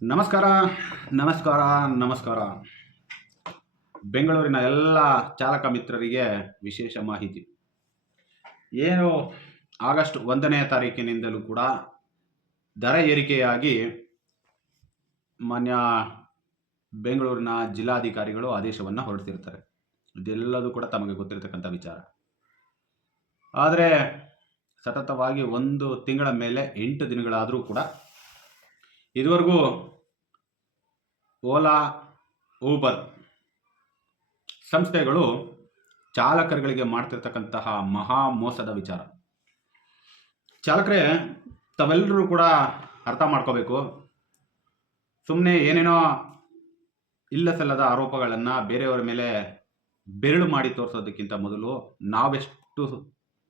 ನಮಸ್ಕಾರ ನಮಸ್ಕಾರ ನಮಸ್ಕಾರ. ಬೆಂಗಳೂರಿನ ಎಲ್ಲ ಚಾಲಕ ಮಿತ್ರರಿಗೆ ವಿಶೇಷ ಮಾಹಿತಿ. ಏನು ಆಗಸ್ಟ್ 1ನೇ ತಾರೀಕಿನಿಂದಲೂ ಕೂಡ ದರ ಏರಿಕೆಯಾಗಿ ಮಾನ್ಯ ಬೆಂಗಳೂರಿನ ಜಿಲ್ಲಾಧಿಕಾರಿಗಳು ಆದೇಶವನ್ನು ಹೊರಡಿಸಿರ್ತಾರೆ. ಇದೆಲ್ಲದೂ ಕೂಡ ತಮಗೆ ಗೊತ್ತಿರತಕ್ಕಂಥ ವಿಚಾರ. ಆದರೆ ಸತತವಾಗಿ 1 ತಿಂಗಳ ಮೇಲೆ 8 ದಿನಗಳಾದರೂ ಕೂಡ ಇದುವರೆಗೂ ಓಲಾ, ಊಬರ್ ಸಂಸ್ಥೆಗಳು ಚಾಲಕರುಗಳಿಗೆ ಮಾಡ್ತಿರ್ತಕ್ಕಂತಹ ಮಹಾ ಮೋಸದ ವಿಚಾರ. ಚಾಲಕರೇ, ತಾವೆಲ್ಲರೂ ಕೂಡ ಅರ್ಥ ಮಾಡ್ಕೋಬೇಕು. ಸುಮ್ಮನೆ ಏನೇನೋ ಇಲ್ಲ ಸಲ್ಲದ ಆರೋಪಗಳನ್ನು ಬೇರೆಯವರ ಮೇಲೆ ಬೆರಳು ಮಾಡಿ ತೋರಿಸೋದಕ್ಕಿಂತ ಮೊದಲು ನಾವೆಷ್ಟು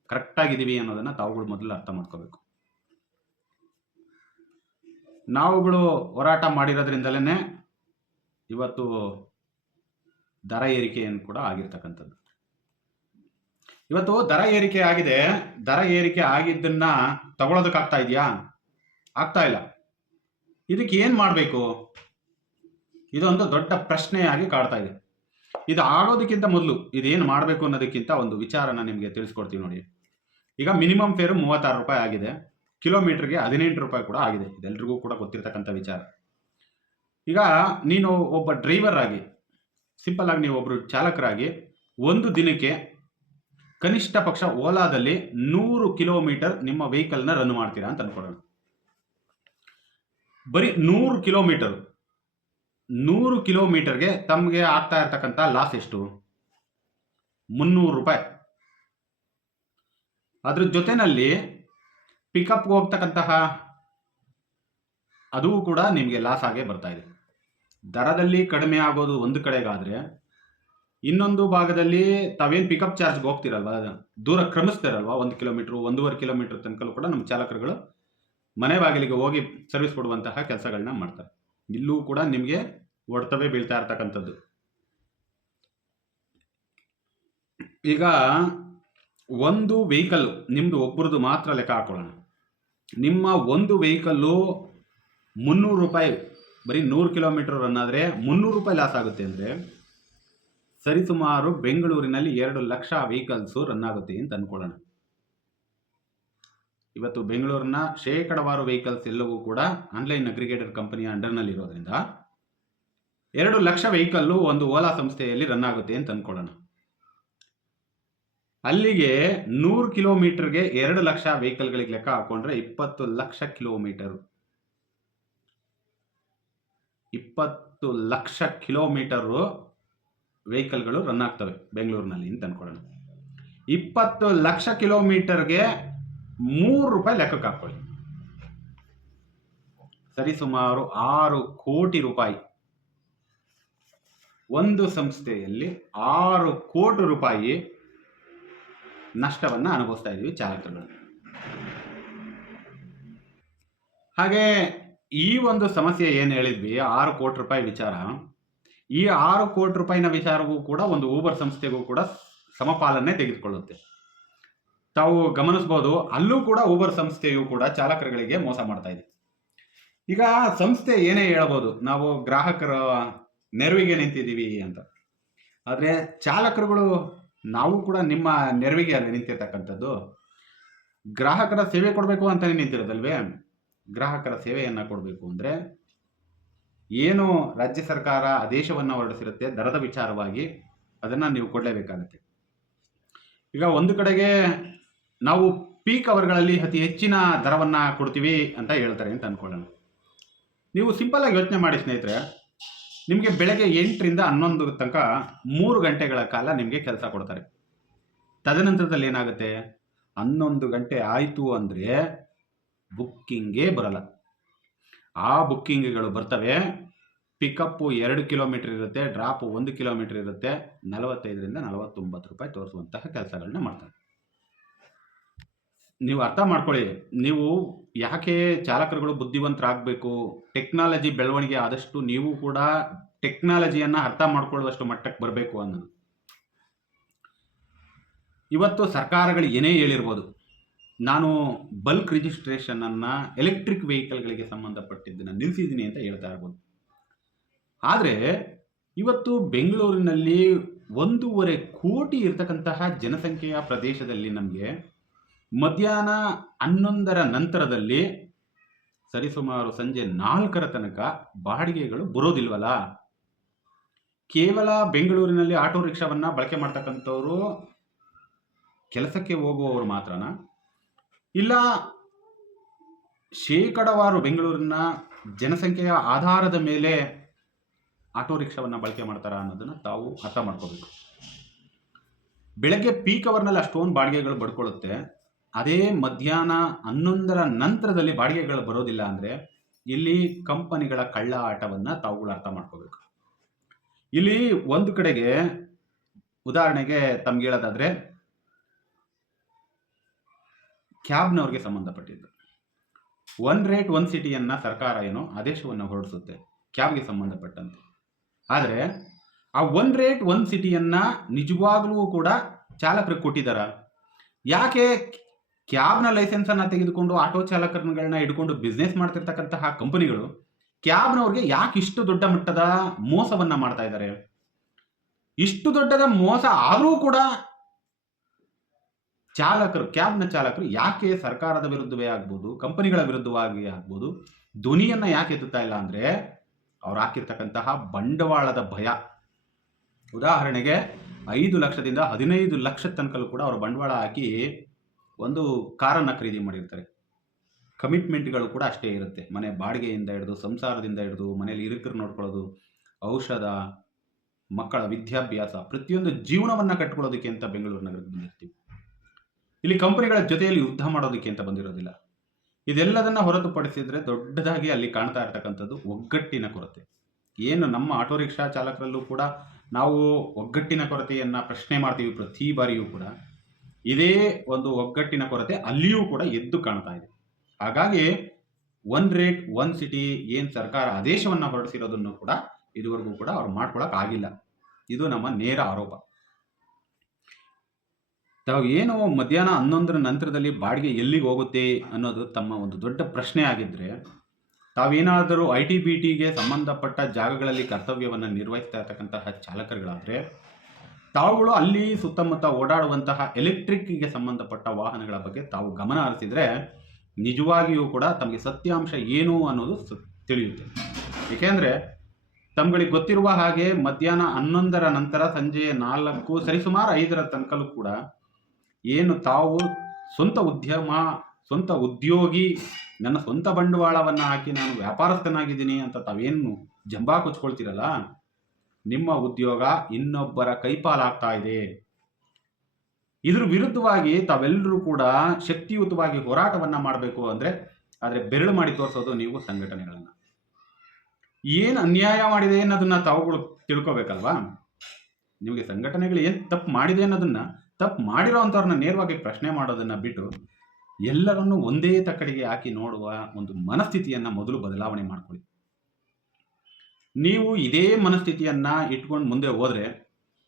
ಕರೆಕ್ಟಾಗಿದ್ದೀವಿ ಅನ್ನೋದನ್ನು ತಾವುಗಳು ಮೊದಲು ಅರ್ಥ ಮಾಡ್ಕೋಬೇಕು. ನಾವುಗಳು ಹೋರಾಟ ಮಾಡಿರೋದ್ರಿಂದಲೇ ಇವತ್ತು ದರ ಏರಿಕೆಯನ್ನು ಕೂಡ ಆಗಿರ್ತಕ್ಕಂಥದ್ದು. ಇವತ್ತು ದರ ಏರಿಕೆ ಆಗಿದೆ. ದರ ಏರಿಕೆ ಆಗಿದ್ದನ್ನ ತಗೊಳ್ಳೋದಕ್ಕಾಗ್ತಾ ಇದೆಯಾ? ಆಗ್ತಾ ಇಲ್ಲ. ಇದಕ್ಕೆ ಏನು ಮಾಡಬೇಕು? ಇದೊಂದು ದೊಡ್ಡ ಪ್ರಶ್ನೆಯಾಗಿ ಕಾಡ್ತಾ ಇದೆ. ಇದು ಆಗೋದಕ್ಕಿಂತ ಮೊದಲು ಇದೇನು ಮಾಡಬೇಕು ಅನ್ನೋದಕ್ಕಿಂತ ಒಂದು ವಿಚಾರನ ನಿಮಗೆ ತಿಳಿಸ್ಕೊಡ್ತೀವಿ ನೋಡಿ. ಈಗ ಮಿನಿಮಮ್ ಫೇರು 36 ರೂಪಾಯಿ ಆಗಿದೆ. ಕಿಲೋಮೀಟರ್ಗೆ 18 ರೂಪಾಯಿ ಕೂಡ ಆಗಿದೆ. ಇದೆಲ್ಲರಿಗೂ ಕೂಡ ಗೊತ್ತಿರತಕ್ಕಂಥ ವಿಚಾರ. ಈಗ ನೀನು ಒಬ್ಬ ಡ್ರೈವರ್ ಆಗಿ, ಸಿಂಪಲ್ ಆಗಿ ನೀವು ಒಬ್ಬರು ಚಾಲಕರಾಗಿ ಒಂದು ದಿನಕ್ಕೆ ಕನಿಷ್ಠ ಪಕ್ಷ ಓಲಾದಲ್ಲಿ 100 ಕಿಲೋಮೀಟರ್ ನಿಮ್ಮ ವೆಹಿಕಲ್ನ ರನ್ ಮಾಡ್ತೀರಾ ಅಂತ ಅನ್ಕೊಳ್ಳೋಣ. ಬರೀ 100 ಕಿಲೋಮೀಟರ್ಗೆ ತಮಗೆ ಆಗ್ತಾ ಇರ್ತಕ್ಕಂಥ ಲಾಸ್ ಎಷ್ಟು? 300 ರೂಪಾಯಿ. ಅದ್ರ ಜೊತೆನಲ್ಲಿ ಪಿಕಪ್ಗೆ ಹೋಗ್ತಕ್ಕಂತಹ ಅದು ಕೂಡ ನಿಮಗೆ ಲಾಸ್ ಆಗೇ ಬರ್ತಾ ಇದೆ. ದರದಲ್ಲಿ ಕಡಿಮೆ ಆಗೋದು ಒಂದು ಕಡೆಗಾದರೆ, ಇನ್ನೊಂದು ಭಾಗದಲ್ಲಿ ತಾವೇನು ಪಿಕಪ್ ಚಾರ್ಜ್ಗೆ ಹೋಗ್ತಿರಲ್ವ, ದೂರ ಕ್ರಮಿಸ್ತಿರಲ್ವ, 1 ಕಿಲೋಮೀಟ್ರು 1.5 ಕಿಲೋಮೀಟರ್ ತನಕ ಕೂಡ ನಮ್ಮ ಚಾಲಕರುಗಳು ಮನೆ ಬಾಗಿಲಿಗೆ ಹೋಗಿ ಸರ್ವಿಸ್ ಕೊಡುವಂತಹ ಕೆಲಸಗಳನ್ನ ಮಾಡ್ತಾರೆ. ಇಲ್ಲೂ ಕೂಡ ನಿಮಗೆ ಹೊಡೆತವೇ ಬೀಳ್ತಾ ಇರ್ತಕ್ಕಂಥದ್ದು. ಈಗ ಒಂದು ವೆಹಿಕಲ್ ನಿಮ್ಮದು ಒಬ್ಬರದು ಮಾತ್ರ ಲೆಕ್ಕ ಹಾಕೊಳ್ಳೋಣ. ನಿಮ್ಮ ಒಂದು ವೆಹಿಕಲ್ಲು 300 ರೂಪಾಯಿ, ಬರೀ 100 ಕಿಲೋಮೀಟರ್ ರನ್ ಆದರೆ 300 ರೂಪಾಯಿ ಲಾಸ್ ಆಗುತ್ತೆ ಅಂದರೆ ಸರಿಸುಮಾರು ಬೆಂಗಳೂರಿನಲ್ಲಿ 2 ಲಕ್ಷ ವೆಹಿಕಲ್ಸು ರನ್ ಆಗುತ್ತೆ ಅಂತ ಅಂದ್ಕೊಳ್ಳೋಣ. ಇವತ್ತು ಬೆಂಗಳೂರಿನ ಶೇಕಡವಾರು ವೆಹಿಕಲ್ಸ್ ಎಲ್ಲವೂ ಕೂಡ ಆನ್ಲೈನ್ ಅಗ್ರಿಗೇಟರ್ ಕಂಪನಿಯ ಅಂಡರ್ನಲ್ಲಿರೋದ್ರಿಂದ 2 ಲಕ್ಷ ವೆಹಿಕಲ್ಲು ಒಂದು ಓಲಾ ಸಂಸ್ಥೆಯಲ್ಲಿ ರನ್ ಆಗುತ್ತೆ ಅಂತ ಅಂದ್ಕೊಳ್ಳೋಣ. ಅಲ್ಲಿಗೆ 100 ಕಿಲೋಮೀಟರ್ಗೆ 2 ಲಕ್ಷ ವೆಹಿಕಲ್ಗಳಿಗೆ ಲೆಕ್ಕ ಹಾಕೊಂಡ್ರೆ 20 ಲಕ್ಷ ಕಿಲೋಮೀಟರ್. 20 ಲಕ್ಷ ಕಿಲೋಮೀಟರು ವೆಹಿಕಲ್ಗಳು ರನ್ ಆಗ್ತವೆ ಬೆಂಗಳೂರಿನಲ್ಲಿ ಅಂತ ಅನ್ಕೊಳ್ಳೋಣ. 20 ಲಕ್ಷ ಕಿಲೋಮೀಟರ್ಗೆ 3 ರೂಪಾಯಿ ಲೆಕ್ಕಕ್ಕೆ ಹಾಕೊಳ್ಳಿ. ಸರಿಸುಮಾರು 6 ಕೋಟಿ ರೂಪಾಯಿ. ಒಂದು ಸಂಸ್ಥೆಯಲ್ಲಿ 6 ಕೋಟಿ ರೂಪಾಯಿ ನಷ್ಟವನ್ನು ಅನುಭವಿಸ್ತಾ ಇದ್ದೀವಿ ಚಾಲಕರುಗಳು. ಹಾಗೆ ಈ ಒಂದು ಸಮಸ್ಯೆ ಏನು ಹೇಳಿದ್ವಿ, 6 ಕೋಟಿ ರೂಪಾಯಿ ವಿಚಾರ, ಈ 6 ಕೋಟಿ ರೂಪಾಯಿನ ವಿಚಾರವೂ ಕೂಡ ಒಂದು ಊಬರ್ ಸಂಸ್ಥೆಗೂ ಕೂಡ ಸಮಪಾಲನ್ನೇ ತೆಗೆದುಕೊಳ್ಳುತ್ತೆ. ತಾವು ಗಮನಿಸ್ಬೋದು, ಅಲ್ಲೂ ಕೂಡ ಊಬರ್ ಸಂಸ್ಥೆಯೂ ಕೂಡ ಚಾಲಕರುಗಳಿಗೆ ಮೋಸ ಮಾಡ್ತಾ ಇದೆ. ಈಗ ಸಂಸ್ಥೆ ಏನೇ ಹೇಳ್ಬೋದು, ನಾವು ಗ್ರಾಹಕರ ನೆರವಿಗೆ ನಿಂತಿದ್ದೀವಿ ಅಂತ. ಆದರೆ ಚಾಲಕರುಗಳು ನಾವು ಕೂಡ ನಿಮ್ಮ ನೆರವಿಗೆ ಅಲ್ಲಿ ನಿಂತಿರ್ತಕ್ಕಂಥದ್ದು. ಗ್ರಾಹಕರ ಸೇವೆ ಕೊಡಬೇಕು ಅಂತಲೇ ನಿಂತಿರೋದಲ್ವೇ? ಗ್ರಾಹಕರ ಸೇವೆಯನ್ನು ಕೊಡಬೇಕು ಅಂದರೆ ಏನು ರಾಜ್ಯ ಸರ್ಕಾರ ಆದೇಶವನ್ನು ಹೊರಡಿಸಿರುತ್ತೆ ದರದ ವಿಚಾರವಾಗಿ, ಅದನ್ನು ನೀವು ಕೊಡಲೇಬೇಕಾಗತ್ತೆ. ಈಗ ಒಂದು ಕಡೆಗೆ ನಾವು ಪೀಕ್ ಅವರ್ಗಳಲ್ಲಿ ಅತಿ ಹೆಚ್ಚಿನ ದರವನ್ನು ಕೊಡ್ತೀವಿ ಅಂತ ಹೇಳ್ತಾರೆ ಅಂತ ಅಂದ್ಕೊಳ್ಳೋಣ. ನೀವು ಸಿಂಪಲ್ಲಾಗಿ ಯೋಚನೆ ಮಾಡಿ ಸ್ನೇಹಿತರೆ, ನಿಮಗೆ ಬೆಳಗ್ಗೆ 8ರಿಂದ 11 ತನಕ 3 ಗಂಟೆಗಳ ಕಾಲ ನಿಮಗೆ ಕೆಲಸ ಕೊಡ್ತಾರೆ. ತದನಂತರದಲ್ಲಿ ಏನಾಗುತ್ತೆ, 11 ಗಂಟೆ ಆಯಿತು ಅಂದರೆ ಬುಕ್ಕಿಂಗೇ ಬರಲ್ಲ. ಆ ಬುಕ್ಕಿಂಗ್ಗಳು ಬರ್ತವೆ. ಪಿಕಪ್ಪು 2 ಕಿಲೋಮೀಟರ್ ಇರುತ್ತೆ, ಡ್ರಾಪು 1 ಕಿಲೋಮೀಟರ್ ಇರುತ್ತೆ. 45ರಿಂದ 49 ರೂಪಾಯಿ ತೋರಿಸುವಂತಹ ಕೆಲಸಗಳನ್ನ ಮಾಡ್ತಾರೆ. ನೀವು ಅರ್ಥ ಮಾಡ್ಕೊಳ್ಳಿ, ನೀವು ಯಾಕೆ ಚಾಲಕರುಗಳು ಬುದ್ಧಿವಂತರಾಗಬೇಕು, ಟೆಕ್ನಾಲಜಿ ಬೆಳವಣಿಗೆ ಆದಷ್ಟು ನೀವು ಕೂಡ ಟೆಕ್ನಾಲಜಿಯನ್ನು ಅರ್ಥ ಮಾಡ್ಕೊಳ್ಳುವಷ್ಟು ಮಟ್ಟಕ್ಕೆ ಬರಬೇಕು ಅನ್ನೋದು. ಇವತ್ತು ಸರ್ಕಾರಗಳು ಏನೇ ಹೇಳಿರ್ಬೋದು, ನಾನು ಬಲ್ಕ್ ರಿಜಿಸ್ಟ್ರೇಷನನ್ನು ಎಲೆಕ್ಟ್ರಿಕ್ ವೆಹಿಕಲ್ಗಳಿಗೆ ಸಂಬಂಧಪಟ್ಟಿದ್ದನ್ನು ನಿಲ್ಲಿಸಿದ್ದೀನಿ ಅಂತ ಹೇಳ್ತಾ ಇರ್ಬೋದು. ಆದರೆ ಇವತ್ತು ಬೆಂಗಳೂರಿನಲ್ಲಿ 1.5 ಕೋಟಿ ಇರತಕ್ಕಂತಹ ಜನಸಂಖ್ಯೆಯ ಪ್ರದೇಶದಲ್ಲಿ ನಮಗೆ ಮಧ್ಯಾಹ್ನ 11ರ ನಂತರದಲ್ಲಿ ಸರಿಸುಮಾರು ಸಂಜೆ 4ರ ತನಕ ಬಾಡಿಗೆಗಳು ಬರೋದಿಲ್ವಲ್ಲ. ಕೇವಲ ಬೆಂಗಳೂರಿನಲ್ಲಿ ಆಟೋ ರಿಕ್ಷಾವನ್ನು ಬಳಕೆ ಮಾಡ್ತಕ್ಕಂಥವ್ರು ಕೆಲಸಕ್ಕೆ ಹೋಗುವವರು ಮಾತ್ರನಾ, ಇಲ್ಲ ಶೇಕಡವಾರು ಬೆಂಗಳೂರಿನ ಜನಸಂಖ್ಯೆಯ ಆಧಾರದ ಮೇಲೆ ಆಟೋ ರಿಕ್ಷಾವನ್ನು ಬಳಕೆ ಮಾಡ್ತಾರಾ ಅನ್ನೋದನ್ನು ತಾವು ಅರ್ಥ ಮಾಡ್ಕೋಬೇಕು. ಬೆಳಗ್ಗೆ ಪೀಕ್ ಅವರ್ನಲ್ಲಿ ಅಷ್ಟೊಂದು ಬಾಡಿಗೆಗಳು ಬಡ್ಕೊಳ್ಳುತ್ತೆ, ಅದೇ ಮಧ್ಯಾಹ್ನ 11ರ ನಂತರದಲ್ಲಿ ಬಾಡಿಗೆಗಳು ಬರೋದಿಲ್ಲ ಅಂದರೆ ಇಲ್ಲಿ ಕಂಪನಿಗಳ ಕಳ್ಳ ಆಟವನ್ನು ತಾವುಗಳು ಅರ್ಥ ಮಾಡ್ಕೋಬೇಕು. ಇಲ್ಲಿ ಒಂದು ಕಡೆಗೆ ಉದಾಹರಣೆಗೆ ತಮ್ಗೆ ಹೇಳೋದಾದ್ರೆ ಕ್ಯಾಬ್ನವ್ರಿಗೆ ಸಂಬಂಧಪಟ್ಟಿದ್ದು ಒನ್ ರೇಟ್ ಒನ್ ಸಿಟಿಯನ್ನು ಸರ್ಕಾರ ಏನೋ ಆದೇಶವನ್ನು ಹೊರಡಿಸುತ್ತೆ ಕ್ಯಾಬ್ಗೆ ಸಂಬಂಧಪಟ್ಟಂತೆ. ಆದರೆ ಆ ಒನ್ ರೇಟ್ ಒನ್ ಸಿಟಿಯನ್ನು ನಿಜವಾಗ್ಲೂ ಕೂಡ ಚಾಲಕರಿಗೆ ಕೊಟ್ಟಿದ್ದಾರ? ಯಾಕೆ ಕ್ಯಾಬ್ನ ಲೈಸೆನ್ಸನ್ನು ತೆಗೆದುಕೊಂಡು ಆಟೋ ಚಾಲಕರುಗಳನ್ನ ಹಿಡ್ಕೊಂಡು ಬಿಸ್ನೆಸ್ ಮಾಡ್ತಿರ್ತಕ್ಕಂತಹ ಕಂಪನಿಗಳು ಕ್ಯಾಬ್ನವ್ರಿಗೆ ಯಾಕೆ ಇಷ್ಟು ದೊಡ್ಡ ಮಟ್ಟದ ಮೋಸವನ್ನು ಮಾಡ್ತಾ ಇದ್ದಾರೆ? ಇಷ್ಟು ದೊಡ್ಡದ ಮೋಸ ಆದರೂ ಕೂಡ ಕ್ಯಾಬ್ನ ಚಾಲಕರು ಯಾಕೆ ಸರ್ಕಾರದ ವಿರುದ್ಧವೇ ಆಗ್ಬೋದು, ಕಂಪನಿಗಳ ವಿರುದ್ಧವಾಗಿ ಆಗ್ಬೋದು, ಧ್ವನಿಯನ್ನು ಯಾಕೆ ಎತ್ತುತ್ತಾ ಇಲ್ಲ ಅಂದರೆ ಅವ್ರು ಹಾಕಿರ್ತಕ್ಕಂತಹ ಬಂಡವಾಳದ ಭಯ. ಉದಾಹರಣೆಗೆ 5 ಲಕ್ಷದಿಂದ 15 ಲಕ್ಷದ ತನಕಲ್ಲೂ ಕೂಡ ಅವರು ಬಂಡವಾಳ ಹಾಕಿ ಒಂದು ಕಾರನ್ನು ಖರೀದಿ ಮಾಡಿರ್ತಾರೆ. ಕಮಿಟ್ಮೆಂಟ್ಗಳು ಕೂಡ ಅಷ್ಟೇ ಇರುತ್ತೆ. ಮನೆ ಬಾಡಿಗೆಯಿಂದ ಹಿಡಿದು, ಸಂಸಾರದಿಂದ ಹಿಡಿದು, ಮನೆಯಲ್ಲಿ ಇರುಕರು ನೋಡ್ಕೊಳ್ಳೋದು, ಔಷಧ, ಮಕ್ಕಳ ವಿದ್ಯಾಭ್ಯಾಸ, ಪ್ರತಿಯೊಂದು ಜೀವನವನ್ನು ಕಟ್ಕೊಳ್ಳೋದಕ್ಕೆ ಅಂತ ಬೆಂಗಳೂರು ನಗರಕ್ಕೆ ಬಂದಿರ್ತೀವಿ. ಇಲ್ಲಿ ಕಂಪನಿಗಳ ಜೊತೆಯಲ್ಲಿ ಯುದ್ಧ ಮಾಡೋದಕ್ಕೆ ಅಂತ ಬಂದಿರೋದಿಲ್ಲ. ಇದೆಲ್ಲದನ್ನ ಹೊರತುಪಡಿಸಿದರೆ ದೊಡ್ಡದಾಗಿ ಅಲ್ಲಿ ಕಾಣ್ತಾ ಇರ್ತಕ್ಕಂಥದ್ದು ಒಗ್ಗಟ್ಟಿನ ಕೊರತೆ. ಏನು ನಮ್ಮ ಆಟೋ ರಿಕ್ಷಾ ಚಾಲಕರಲ್ಲೂ ಕೂಡ ನಾವು ಒಗ್ಗಟ್ಟಿನ ಕೊರತೆಯನ್ನು ಪ್ರಶ್ನೆ ಮಾಡ್ತೀವಿ ಪ್ರತಿ ಬಾರಿಯೂ ಕೂಡ, ಇದೇ ಒಂದು ಒಗ್ಗಟ್ಟಿನ ಕೊರತೆ ಅಲ್ಲಿಯೂ ಕೂಡ ಎದ್ದು ಕಾಣ್ತಾ ಇದೆ. ಹಾಗಾಗಿ ಒನ್ ರೇಟ್ ಒನ್ ಸಿಟಿ ಏನು ಸರ್ಕಾರ ಆದೇಶವನ್ನು ಹೊರಡಿಸಿರೋದನ್ನು ಕೂಡ ಇದುವರೆಗೂ ಕೂಡ ಅವ್ರು ಮಾಡ್ಕೊಳಕ್ ಆಗಿಲ್ಲ. ಇದು ನಮ್ಮ ನೇರ ಆರೋಪ. ತಾವು ಏನು ಮಧ್ಯಾಹ್ನ 11ರ ನಂತರದಲ್ಲಿ ಬಾಡಿಗೆ ಎಲ್ಲಿಗೆ ಹೋಗುತ್ತೆ ಅನ್ನೋದು ತಮ್ಮ ಒಂದು ದೊಡ್ಡ ಪ್ರಶ್ನೆ ಆಗಿದ್ದರೆ, ತಾವೇನಾದರೂ ITBTಗೆ ಸಂಬಂಧಪಟ್ಟ ಜಾಗಗಳಲ್ಲಿ ಕರ್ತವ್ಯವನ್ನು ನಿರ್ವಹಿಸ್ತಾ ಇರ್ತಕ್ಕಂತಹ ಚಾಲಕರುಗಳಾದರೆ ತಾವುಗಳು ಅಲ್ಲಿ ಸುತ್ತಮುತ್ತ ಓಡಾಡುವಂತಹ ಎಲೆಕ್ಟ್ರಿಕ್ಗೆ ಸಂಬಂಧಪಟ್ಟ ವಾಹನಗಳ ಬಗ್ಗೆ ತಾವು ಗಮನ ಹರಿಸಿದರೆ ನಿಜವಾಗಿಯೂ ಕೂಡ ತಮಗೆ ಸತ್ಯಾಂಶ ಏನು ಅನ್ನೋದು ತಿಳಿಯುತ್ತೆ. ಏಕೆಂದರೆ ತಮ್ಗಳಿಗೆ ಗೊತ್ತಿರುವ ಹಾಗೆ ಮಧ್ಯಾಹ್ನ 11ರ ನಂತರ ಸಂಜೆ 4 ಸರಿಸುಮಾರು 5ರ ತನಕಲೂ ಕೂಡ ಏನು ತಾವು ಸ್ವಂತ ಉದ್ಯಮ, ಸ್ವಂತ ಉದ್ಯೋಗಿ, ನನ್ನ ಸ್ವಂತ ಬಂಡವಾಳವನ್ನು ಹಾಕಿ ನಾನು ವ್ಯಾಪಾರಸ್ಥನಾಗಿದ್ದೀನಿ ಅಂತ ತಾವೇನು ಜಂಬಾ ಕೊಚ್ಕೊಳ್ತೀರಲ್ಲ, ನಿಮ್ಮ ಉದ್ಯೋಗ ಇನ್ನೊಬ್ಬರ ಕೈಪಾಲಾಗ್ತಾ ಇದೆ. ಇದ್ರ ವಿರುದ್ಧವಾಗಿ ತಾವೆಲ್ಲರೂ ಕೂಡ ಶಕ್ತಿಯುತವಾಗಿ ಹೋರಾಟವನ್ನು ಮಾಡಬೇಕು ಆದರೆ ಬೆರಳು ಮಾಡಿ ತೋರಿಸೋದು ನೀವು ಸಂಘಟನೆಗಳನ್ನು. ಏನು ಅನ್ಯಾಯ ಮಾಡಿದೆ ಅನ್ನೋದನ್ನ ತಾವುಗಳು ತಿಳ್ಕೊಬೇಕಲ್ವಾ? ನಿಮಗೆ ಸಂಘಟನೆಗಳು ಏನು ತಪ್ಪು ಮಾಡಿದೆ ಅನ್ನೋದನ್ನ, ತಪ್ಪು ಮಾಡಿರೋ ಅಂಥವ್ರನ್ನ ನೇರವಾಗಿ ಪ್ರಶ್ನೆ ಮಾಡೋದನ್ನು ಬಿಟ್ಟು ಎಲ್ಲರನ್ನೂ ಒಂದೇ ತಕ್ಕಡಿಗೆ ಹಾಕಿ ನೋಡುವ ಒಂದು ಮನಸ್ಥಿತಿಯನ್ನು ಮೊದಲು ಬದಲಾವಣೆ ಮಾಡ್ಕೊಳ್ಳಿ. ನೀವು ಇದೇ ಮನಸ್ಥಿತಿಯನ್ನು ಇಟ್ಕೊಂಡು ಮುಂದೆ ಹೋದರೆ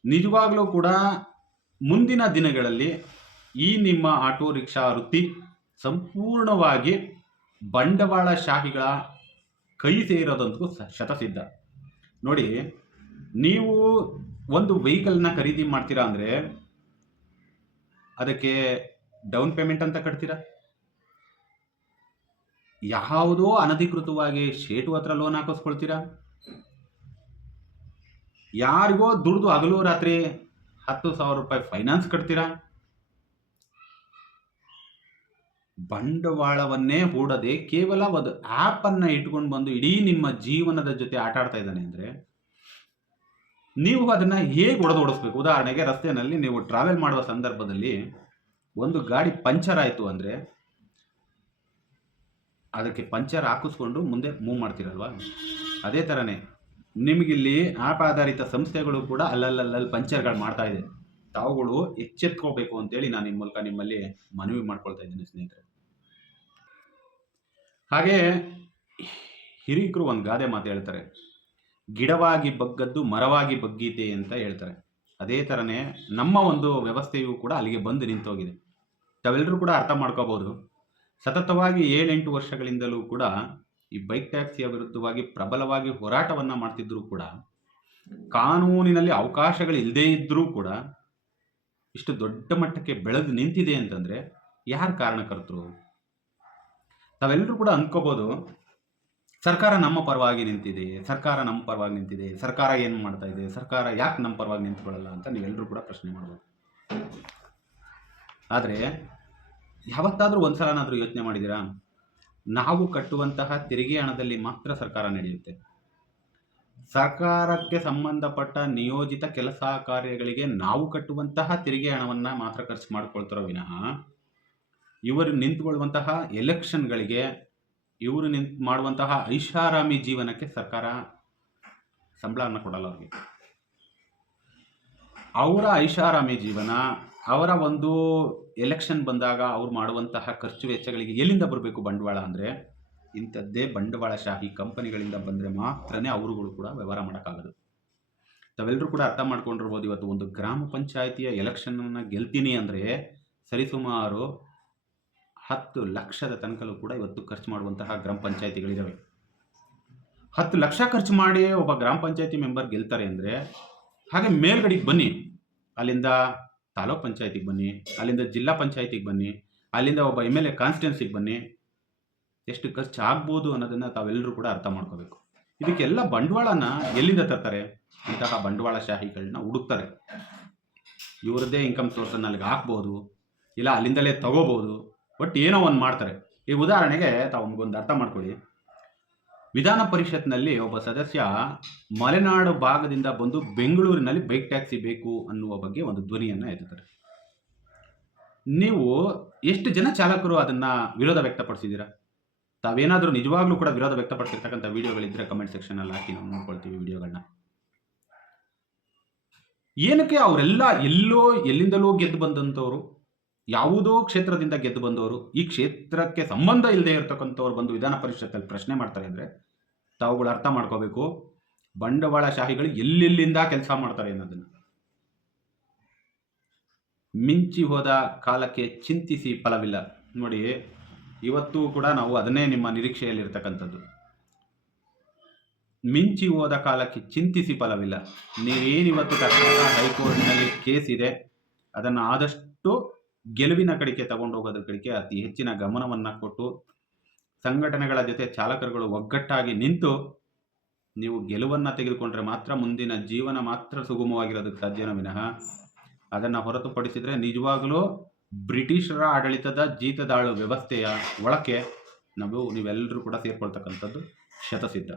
ನಿಜವಾಗ್ಲೂ ಕೂಡ ಮುಂದಿನ ದಿನಗಳಲ್ಲಿ ಈ ನಿಮ್ಮ ಆಟೋ ರಿಕ್ಷಾ ವೃತ್ತಿ ಸಂಪೂರ್ಣವಾಗಿ ಬಂಡವಾಳಶಾಹಿಗಳ ಕೈ ಸೇರೋದಂತೂ ಶತಸಿದ್ಧ. ನೋಡಿ, ನೀವು ಒಂದು ವೆಹಿಕಲ್ನ ಖರೀದಿ ಮಾಡ್ತೀರಾ ಅಂದರೆ ಅದಕ್ಕೆ ಡೌನ್ ಪೇಮೆಂಟ್ ಅಂತ ಕಟ್ತೀರಾ, ಯಾವುದೋ ಅನಧಿಕೃತವಾಗಿ ಶೇಟು ಹತ್ರ ಲೋನ್ ಹಾಕಿಸ್ಕೊಳ್ತೀರಾ, ಯಾರಿಗೋ ದುಡ್ದು ಹಗಲು ರಾತ್ರಿ 10,000 ರೂಪಾಯಿ ಫೈನಾನ್ಸ್ ಕಟ್ತೀರಾ. ಬಂಡವಾಳವನ್ನೇ ಹೂಡದೆ ಕೇವಲ ಒಂದು ಆ್ಯಪನ್ನು ಇಟ್ಕೊಂಡು ಬಂದು ಇಡೀ ನಿಮ್ಮ ಜೀವನದ ಜೊತೆ ಆಟ ಆಡ್ತಾ ಇದ್ದಾನೆ ಅಂದರೆ ನೀವು ಅದನ್ನು ಹೇಗೆ ಓಡಿಸ್ಬೇಕು? ಉದಾಹರಣೆಗೆ ರಸ್ತೆಯಲ್ಲಿ ನೀವು ಟ್ರಾವೆಲ್ ಮಾಡುವ ಸಂದರ್ಭದಲ್ಲಿ ಒಂದು ಗಾಡಿ ಪಂಚರ್ ಆಯಿತು ಅಂದರೆ ಅದಕ್ಕೆ ಪಂಚರ್ ಹಾಕಿಸ್ಕೊಂಡು ಮುಂದೆ ಮೂವ್ ಮಾಡ್ತೀರಲ್ವಾ? ಅದೇ ಥರನೇ ನಿಮಗಿಲ್ಲಿ ಆ್ಯಪ್ ಆಧಾರಿತ ಸಂಸ್ಥೆಗಳು ಕೂಡ ಅಲ್ಲಲ್ಲಿ ಪಂಚರ್ಗಳು ಮಾಡ್ತಾ ಇದೆ. ತಾವುಗಳು ಎಚ್ಚೆತ್ಕೋಬೇಕು ಅಂತೇಳಿ ನಾನು ನಿಮ್ಮ ಮೂಲಕ ನಿಮ್ಮಲ್ಲಿ ಮನವಿ ಮಾಡ್ಕೊಳ್ತಾ ಇದ್ದೀನಿ ಸ್ನೇಹಿತರೆ. ಹಾಗೆ ಹಿರಿಕರು ಒಂದು ಗಾದೆ ಮಾತು ಹೇಳ್ತಾರೆ, ಗಿಡವಾಗಿ ಬಗ್ಗದ್ದು ಮರವಾಗಿ ಬಗ್ಗೀತೆ ಅಂತ ಹೇಳ್ತಾರೆ. ಅದೇ ಥರನೇ ನಮ್ಮ ಒಂದು ವ್ಯವಸ್ಥೆಯು ಕೂಡ ಅಲ್ಲಿಗೆ ಬಂದು ನಿಂತೋಗಿದೆ. ತಾವೆಲ್ಲರೂ ಕೂಡ ಅರ್ಥ ಮಾಡ್ಕೋಬಹುದು. ಸತತವಾಗಿ 7-8 ವರ್ಷಗಳಿಂದಲೂ ಕೂಡ ಈ ಬೈಕ್ ಟ್ಯಾಕ್ಸಿಯ ವಿರುದ್ಧವಾಗಿ ಪ್ರಬಲವಾಗಿ ಹೋರಾಟವನ್ನ ಮಾಡ್ತಿದ್ರು ಕೂಡ ಕಾನೂನಿನಲ್ಲಿ ಅವಕಾಶಗಳು ಇಲ್ಲದೇ ಇದ್ರೂ ಕೂಡ ಇಷ್ಟು ದೊಡ್ಡ ಮಟ್ಟಕ್ಕೆ ಬೆಳೆದು ನಿಂತಿದೆ ಅಂತಂದ್ರೆ ಯಾರು ಕಾರಣಕರ್ತರು? ತಾವೆಲ್ಲರೂ ಕೂಡ ಅನ್ಕೋಬಹುದು, ಸರ್ಕಾರ ನಮ್ಮ ಪರವಾಗಿ ನಿಂತಿದೆ, ಸರ್ಕಾರ ಏನು ಮಾಡ್ತಾ ಇದೆ, ಸರ್ಕಾರ ಯಾಕೆ ನಮ್ಮ ಪರವಾಗಿ ನಿಂತ್ಕೊಳ್ಳಲ್ಲ ಅಂತ ನೀವೆಲ್ಲರೂ ಕೂಡ ಪ್ರಶ್ನೆ ಮಾಡ್ಬೋದು. ಆದರೆ ಯಾವತ್ತಾದರೂ ಒಂದ್ಸಲನಾದರೂ ಯೋಚನೆ ಮಾಡಿದ್ದೀರಾ? ನಾವು ಕಟ್ಟುವಂತಹ ತೆರಿಗೆ ಹಣದಲ್ಲಿ ಮಾತ್ರ ಸರ್ಕಾರ ನಡೆಯುತ್ತೆ. ಸರ್ಕಾರಕ್ಕೆ ಸಂಬಂಧಪಟ್ಟ ನಿಯೋಜಿತ ಕೆಲಸ ಕಾರ್ಯಗಳಿಗೆ ನಾವು ಕಟ್ಟುವಂತಹ ತೆರಿಗೆ ಹಣವನ್ನ ಮಾತ್ರ ಖರ್ಚು ಮಾಡ್ಕೊಳ್ತಾರೋ ವಿನಃ ಇವರು ನಿಂತುಕೊಳ್ಳುವಂತಹ ಎಲೆಕ್ಷನ್ಗಳಿಗೆ, ಇವರು ಮಾಡುವಂತಹ ಐಷಾರಾಮಿ ಜೀವನಕ್ಕೆ ಸರ್ಕಾರ ಸಂಬಳವನ್ನು ಕೊಡಲ್ಲ. ಅವ್ರಿಗೆ ಅವರ ಐಷಾರಾಮಿ ಜೀವನ, ಅವರ ಒಂದು ಎಲೆಕ್ಷನ್ ಬಂದಾಗ ಅವ್ರು ಮಾಡುವಂತಹ ಖರ್ಚು ವೆಚ್ಚಗಳಿಗೆ ಎಲ್ಲಿಂದ ಬರಬೇಕು ಬಂಡವಾಳ? ಅಂದರೆ ಇಂಥದ್ದೇ ಬಂಡವಾಳಶಾಹಿ ಕಂಪನಿಗಳಿಂದ ಬಂದರೆ ಮಾತ್ರನೇ ಅವರುಗಳು ಕೂಡ ವ್ಯವಹಾರ ಮಾಡೋಕ್ಕಾಗೋದು. ತಾವೆಲ್ಲರೂ ಕೂಡ ಅರ್ಥ ಮಾಡ್ಕೊಂಡಿರ್ಬೋದು, ಇವತ್ತು ಒಂದು ಗ್ರಾಮ ಪಂಚಾಯಿತಿಯ ಎಲೆಕ್ಷನನ್ನು ಗೆಲ್ತೀನಿ ಅಂದರೆ ಸರಿಸುಮಾರು 10 ಲಕ್ಷದ ತನಕಲೂ ಕೂಡ ಇವತ್ತು ಖರ್ಚು ಮಾಡುವಂತಹ ಗ್ರಾಮ ಪಂಚಾಯಿತಿಗಳಿದ್ದಾವೆ. 10 ಲಕ್ಷ ಖರ್ಚು ಮಾಡಿ ಒಬ್ಬ ಗ್ರಾಮ ಪಂಚಾಯಿತಿ ಮೆಂಬರ್ ಗೆಲ್ತಾರೆ ಅಂದರೆ, ಹಾಗೆ ಮೇಲ್ಗಡೆಗೆ ಬನ್ನಿ, ಅಲ್ಲಿಂದ ತಾಲೂಕ್ ಪಂಚಾಯಿತಿಗೆ ಬನ್ನಿ, ಅಲ್ಲಿಂದ ಜಿಲ್ಲಾ ಪಂಚಾಯಿತಿಗೆ ಬನ್ನಿ, ಅಲ್ಲಿಂದ ಒಬ್ಬ MLA ಕಾನ್ಸ್ಟಿಟ್ಯೂನ್ಸಿಗೆ ಬನ್ನಿ, ಎಷ್ಟು ಖರ್ಚು ಆಗ್ಬೋದು ಅನ್ನೋದನ್ನು ತಾವೆಲ್ಲರೂ ಕೂಡ ಅರ್ಥ ಮಾಡ್ಕೋಬೇಕು. ಇದಕ್ಕೆಲ್ಲ ಬಂಡವಾಳನ ಎಲ್ಲಿಂದ ತರ್ತಾರೆ? ಇಂತಹ ಬಂಡವಾಳಶಾಹಿಗಳನ್ನ ಹುಡುಕ್ತಾರೆ. ಇವರದ್ದೇ ಇನ್ಕಮ್ ಸೋರ್ಸನ್ನು ಅಲ್ಲಿಗೆ ಹಾಕ್ಬೋದು, ಇಲ್ಲ ಅಲ್ಲಿಂದಲೇ ತಗೋಬೋದು, ಬಟ್ ಏನೋ ಒಂದು ಮಾಡ್ತಾರೆ. ಈ ಉದಾಹರಣೆಗೆ ತಾವು ಅರ್ಥ ಮಾಡ್ಕೊಳ್ಳಿ, ವಿಧಾನ ಪರಿಷತ್ನಲ್ಲಿ ಒಬ್ಬ ಸದಸ್ಯ ಮಲೆನಾಡು ಭಾಗದಿಂದ ಬಂದು ಬೆಂಗಳೂರಿನಲ್ಲಿ ಬೈಕ್ ಟ್ಯಾಕ್ಸಿ ಬೇಕು ಅನ್ನುವ ಬಗ್ಗೆ ಒಂದು ಧ್ವನಿಯನ್ನು ಎತ್ತುತ್ತಾರೆ. ನೀವು ಎಷ್ಟು ಜನ ಚಾಲಕರು ಅದನ್ನ ವಿರೋಧ ವ್ಯಕ್ತಪಡಿಸಿದ್ದೀರಾ? ತಾವೇನಾದರೂ ನಿಜವಾಗ್ಲೂ ಕೂಡ ವಿರೋಧ ವ್ಯಕ್ತಪಡಿಸಿರ್ತಕ್ಕಂಥ ವಿಡಿಯೋಗಳಿದ್ರೆ ಕಮೆಂಟ್ ಸೆಕ್ಷನ್ ಅಲ್ಲಿ ಹಾಕಿ, ನಾವು ನೋಡ್ಕೊಳ್ತೀವಿ ವಿಡಿಯೋಗಳನ್ನ. ಏನಕ್ಕೆ ಅವರೆಲ್ಲ ಎಲ್ಲಿಂದಲೂ ಗೆದ್ದು ಬಂದಂಥವ್ರು, ಯಾವುದೋ ಕ್ಷೇತ್ರದಿಂದ ಗೆದ್ದು ಬಂದವರು, ಈ ಕ್ಷೇತ್ರಕ್ಕೆ ಸಂಬಂಧ ಇಲ್ಲದೆ ಇರತಕ್ಕಂಥವ್ರು ಬಂದು ವಿಧಾನ ಪರಿಷತ್ತಲ್ಲಿ ಪ್ರಶ್ನೆ ಮಾಡ್ತಾರೆ ಅಂದರೆ ತಾವುಗಳು ಅರ್ಥ ಮಾಡ್ಕೋಬೇಕು, ಬಂಡವಾಳಶಾಹಿಗಳು ಎಲ್ಲೆಲ್ಲಿಂದ ಕೆಲಸ ಮಾಡ್ತಾರೆ ಅನ್ನೋದನ್ನು. ಮಿಂಚಿ ಹೋದ ಕಾಲಕ್ಕೆ ಚಿಂತಿಸಿ ಫಲವಿಲ್ಲ. ನೋಡಿ, ಇವತ್ತು ಕೂಡ ನಾವು ಅದನ್ನೇ ನಿಮ್ಮ ನಿರೀಕ್ಷೆಯಲ್ಲಿರ್ತಕ್ಕಂಥದ್ದು. ಮಿಂಚಿ ಹೋದ ಕಾಲಕ್ಕೆ ಚಿಂತಿಸಿ ಫಲವಿಲ್ಲ. ನೀವೇನಿವತ್ತು ಕರ್ನಾಟಕ ಹೈಕೋರ್ಟ್ನಲ್ಲಿ ಕೇಸ್ ಇದೆ, ಅದನ್ನು ಆದಷ್ಟು ಗೆಲುವಿನ ಕಡೆಗೆ ತಗೊಂಡು ಹೋಗೋದ್ರ ಕಡೆಗೆ ಅತಿ ಹೆಚ್ಚಿನ ಗಮನವನ್ನು ಕೊಟ್ಟು ಸಂಘಟನೆಗಳ ಜೊತೆ ಚಾಲಕರುಗಳು ಒಗ್ಗಟ್ಟಾಗಿ ನಿಂತು ನೀವು ಗೆಲುವನ್ನು ತೆಗೆದುಕೊಂಡ್ರೆ ಮಾತ್ರ ಮುಂದಿನ ಜೀವನ ಮಾತ್ರ ಸುಗಮವಾಗಿರೋದಕ್ಕೆ ಸಾಧ್ಯನ ವಿನಃ ಅದನ್ನು ಹೊರತುಪಡಿಸಿದರೆ ನಿಜವಾಗಲೂ ಬ್ರಿಟಿಷರ ಆಡಳಿತದ ಜೀತದಾಳು ವ್ಯವಸ್ಥೆಯ ಒಳಕ್ಕೆ ನೀವೆಲ್ಲರೂ ಕೂಡ ಸೇರ್ಕೊಳ್ತಕ್ಕಂಥದ್ದು ಶತಸಿದ್ಧ.